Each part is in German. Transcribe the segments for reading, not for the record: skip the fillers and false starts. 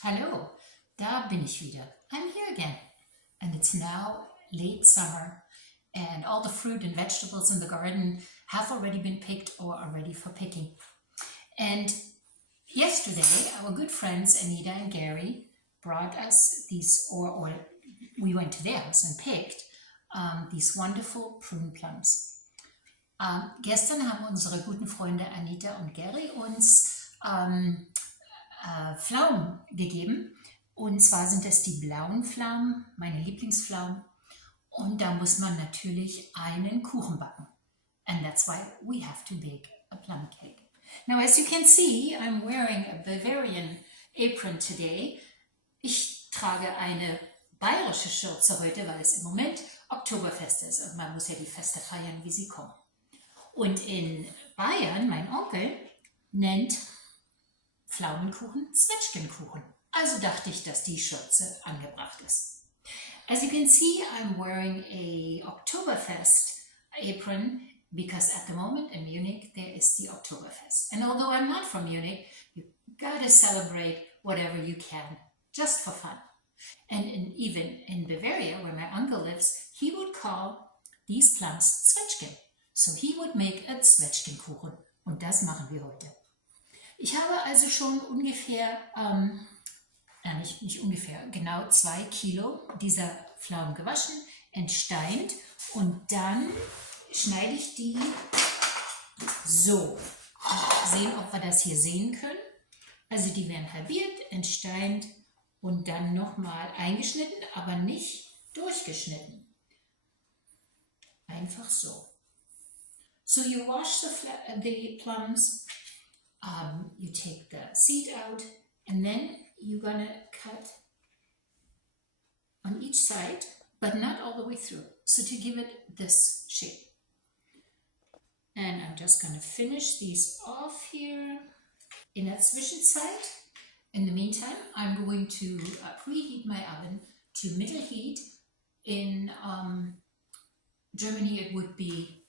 Hallo, da bin ich wieder. I'm here again. And it's now late summer and all the fruit and vegetables in the garden have already been picked or are ready for picking. And yesterday, our good friends Anita and Gary brought us these, or we went to their house and picked these wonderful prune plums. Gestern haben unsere guten Freunde Anita und Gary uns Pflaumen gegeben. Und zwar sind das die blauen Pflaumen, meine Lieblingspflaumen. Und da muss man natürlich einen Kuchen backen. And that's why we have to bake a plum cake. Now, as you can see, I'm wearing a Bavarian apron today. Ich trage eine bayerische Schürze heute, weil es im Moment Oktoberfest ist. Und man muss ja die Feste feiern, wie sie kommen. Und in Bayern, mein Onkel, nennt Pflaumenkuchen Zwetschgenkuchen. Also dachte ich, dass die Schürze angebracht ist. As you can see, I'm wearing a Oktoberfest apron because at the moment in Munich there is the Oktoberfest. And although I'm not from Munich, you gotta celebrate whatever you can, just for fun. And even in Bavaria, where my uncle lives, he would call these plums Zwetschgen. So he would make a Zwetschgenkuchen. Und das machen wir heute. Ich habe also schon ungefähr, nicht ungefähr, genau 2 Kilo dieser Pflaumen gewaschen, entsteint und dann schneide ich die so. Sehen, ob wir das hier sehen können. Also die werden halbiert, entsteint und dann nochmal eingeschnitten, aber nicht durchgeschnitten. Einfach so. So you wash the plums. You take the seed out and then you're gonna cut on each side, but not all the way through, so to give it this shape. And I'm just gonna finish these off here. In der Zwischenzeit, in the meantime, I'm going to preheat my oven to middle heat. In Germany it would be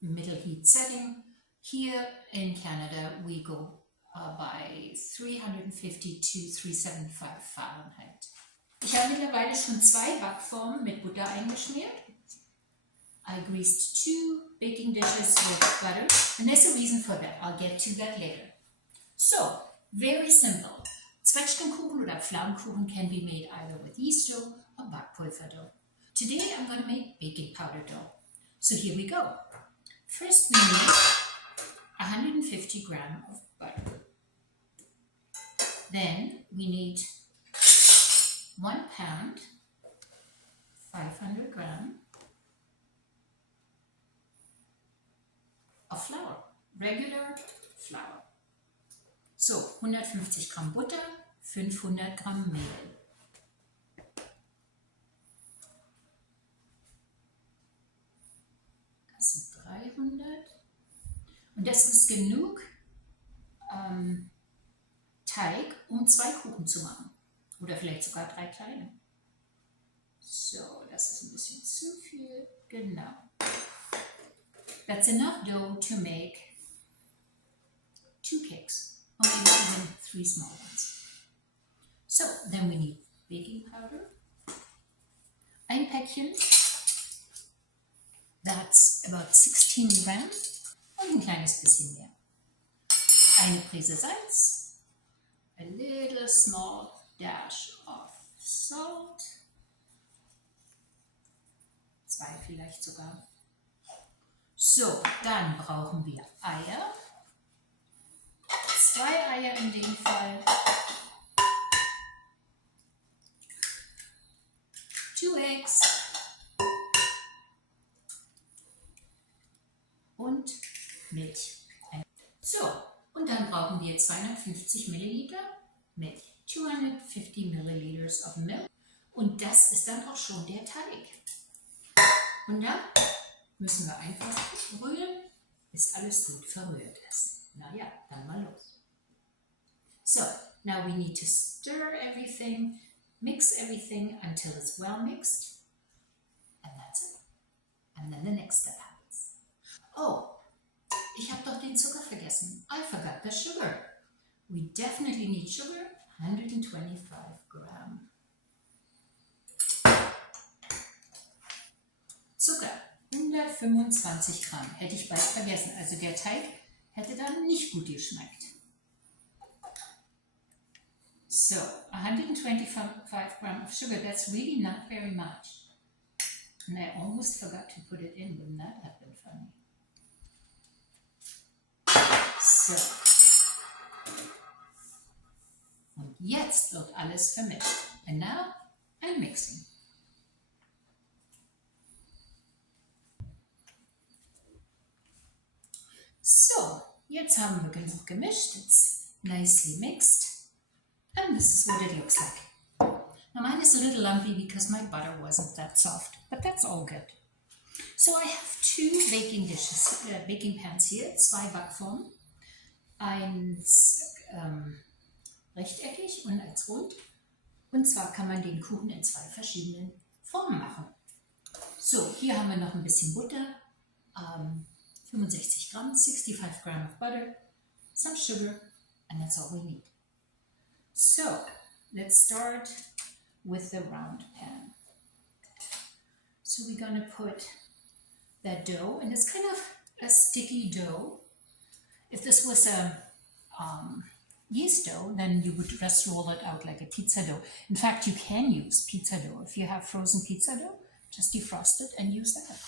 middle heat setting. Here in Canada, we go by 350 to 375 Fahrenheit. Ich habe mittlerweile schon 2 Backformen mit Butter eingeschmiert. I greased 2 baking dishes with butter, and there's a reason for that. I'll get to that later. So, very simple. Zwetschgenkuchen oder Pflaumenkuchen can be made either with yeast dough or backpulver dough. Today, I'm going to make baking powder dough. So here we go. First, we need 150 grams of butter. Then we need 1 pound, 500 grams of flour, regular flour. So, 150 Gramm Butter, 500 Gramm Mehl. Das sind 300. Und das ist genug Teig, um 2 Kuchen zu machen. Oder vielleicht sogar 3 kleine. So, das ist ein bisschen zu viel. Genau. That's enough dough to make 2 cakes. Or maybe even 3 small ones. So, then we need baking powder. Ein Päckchen. That's about 16 grams. Und ein kleines bisschen mehr. Eine Prise Salz. A little small dash of salt. 2 vielleicht sogar. So, dann brauchen wir Eier. 2 Eier in dem Fall. 2 eggs. Und Milch. So, und dann brauchen wir 250 Milliliter Milch. 250 Milliliters of milk. Und das ist dann auch schon der Teig. Und dann müssen wir einfach rühren, bis alles gut verrührt ist. Na ja, dann mal los. So, now we need to stir everything, mix everything until it's well mixed. And that's it. And then the next step happens. Oh, ich habe doch den Zucker vergessen. I forgot the sugar. We definitely need sugar, 125 25 Gramm. Hätte ich bald vergessen. Also der Teig hätte dann nicht gut geschmeckt. So, 125 grams of sugar. That's really not very much. And I almost forgot to put it in. Wouldn't that have been funny? So. Und jetzt wird alles vermischt. And now I'm mixing. So, jetzt haben wir genug gemischt. It's nicely mixed. And this is what it looks like. Now mine is a little lumpy because my butter wasn't that soft, but that's all good. So I have two baking pans here, zwei Backformen. Eins rechteckig und eins rund. Und zwar kann man den Kuchen in zwei verschiedenen Formen machen. So, hier haben wir noch ein bisschen Butter, 65 Gramm, 65 Gramm of butter, some sugar, and that's all we need. So, let's start with the round pan. So we're going to put that dough, and it's kind of a sticky dough. If this was a yeast dough, then you would just roll it out like a pizza dough. In fact, you can use pizza dough. If you have frozen pizza dough, just defrost it and use that.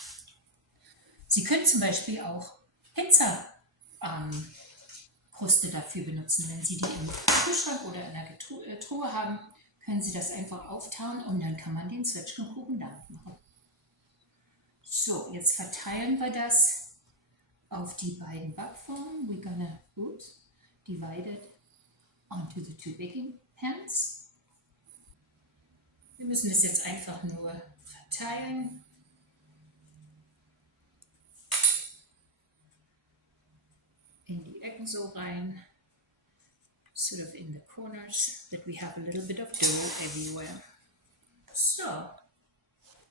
Sie können zum Beispiel auch Pizza-Kruste dafür benutzen. Wenn Sie die im Kühlschrank oder in der Truhe haben, können Sie das einfach auftauen und dann kann man den Zwetschgenkuchen damit machen. So, jetzt verteilen wir das auf die beiden Backformen. We're gonna divide it onto the two baking pans. Wir müssen das jetzt einfach nur verteilen. In die Ecken so rein, sort of in the corners, that we have a little bit of dough everywhere. So,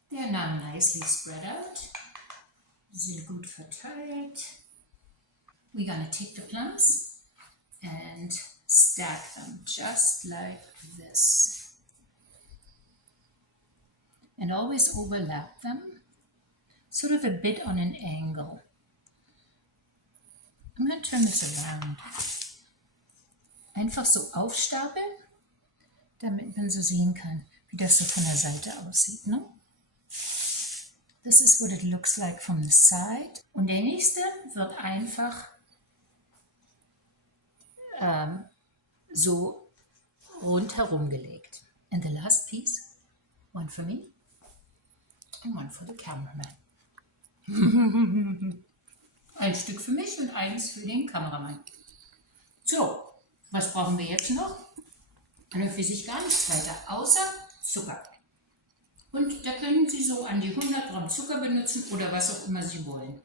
they're now nicely spread out. Sind gut verteilt. We're gonna take the plums and stack them just like this. And always overlap them, sort of a bit on an angle. I'm going to turn this around. Einfach so aufstapeln, damit man so sehen kann, wie das so von der Seite aussieht. Ne? This is what it looks like from the side. Und der nächste wird einfach so rundherum gelegt. And the last piece, one for me and one for the cameraman. Ein Stück für mich und eins für den Kameramann. So, was brauchen wir jetzt noch? Und für sich gar nichts weiter, außer Zucker. Und da können Sie so an die 100 Gramm Zucker benutzen oder was auch immer Sie wollen.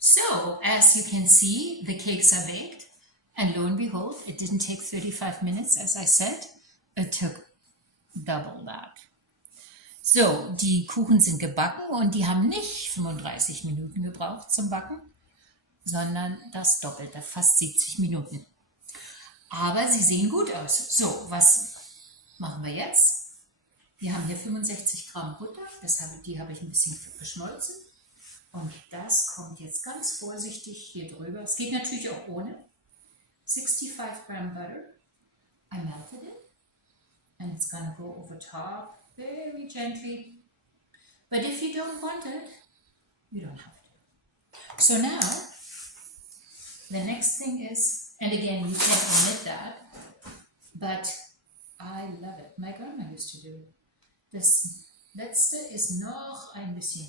So, as you can see, the cakes are baked. And lo and behold, it didn't take 35 minutes, as I said. It took double that. So, die Kuchen sind gebacken und die haben nicht 35 Minuten gebraucht zum Backen, sondern das Doppelte, fast 70 Minuten. Aber sie sehen gut aus. So, was machen wir jetzt? Wir haben hier 65 Gramm Butter, die habe ich ein bisschen geschmolzen. Und das kommt jetzt ganz vorsichtig hier drüber. Es geht natürlich auch ohne. 65 Gramm butter. I melted it. And it's gonna go over top. Very gently. But if you don't want it, you don't have to. So now, the next thing is, and again, you can omit that, but I love it. My grandma used to do it. Das letzte ist noch ein bisschen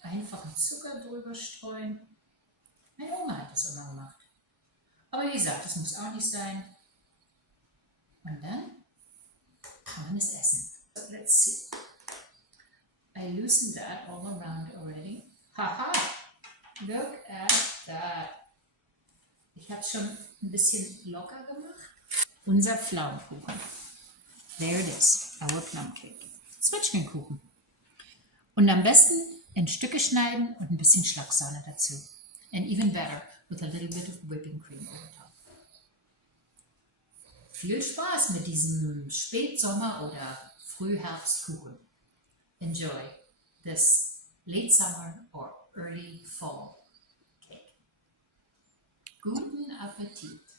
einfachen Zucker drüber streuen. Meine Oma hat das immer gemacht. Aber wie gesagt, das muss auch nicht sein. Und dann kann man es essen. So, let's see. I loosened that all around already. Haha! Look at that. Ich habe es schon ein bisschen locker gemacht. Unser Pflaumenkuchen. There it is, our plum cake. Zwetschgenkuchen. Und am besten in Stücke schneiden und ein bisschen Schlagsahne dazu. And even better, with a little bit of whipping cream over top. Viel Spaß mit diesem Spätsommer- oder Fruehherbstkuchen. Enjoy this late summer or early fall cake. Guten Appetit!